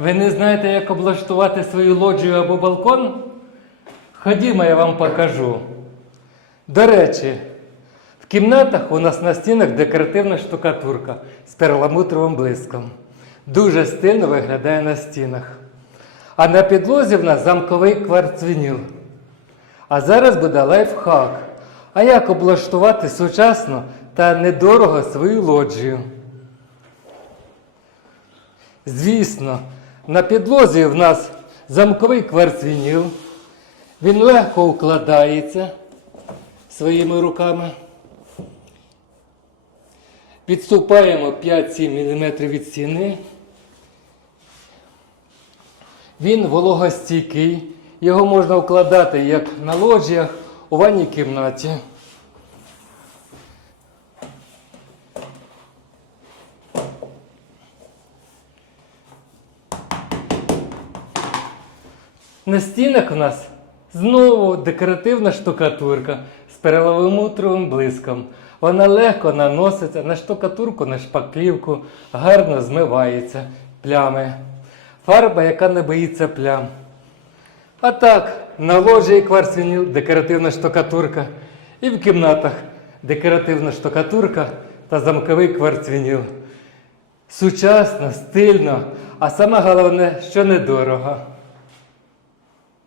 Ви не знаєте, як облаштувати свою лоджію або балкон? Ходімо, я вам покажу. До речі, в кімнатах у нас на стінах декоративна штукатурка з перламутровим блиском. Дуже стильно виглядає на стінах. А на підлозі в нас замковий кварцвініл. А зараз буде лайфхак. А як облаштувати сучасно та недорого свою лоджію? Звісно, на підлозі в нас замковий кварцвініл. Він легко укладається своїми руками. Підступаємо 5-7 мм від стіни. Він вологостійкий. Його можна вкладати як на лоджіях у ванній кімнаті. На стінах у нас знову декоративна штукатурка з перламутровим блиском. Вона легко наноситься на штукатурку, на шпаклівку, гарно змивається плями. Фарба, яка не боїться плям. А так, на ложі і кварцвініл декоративна штукатурка. І в кімнатах декоративна штукатурка та замковий кварцвініл. Сучасно, стильно, а саме головне, що недорого.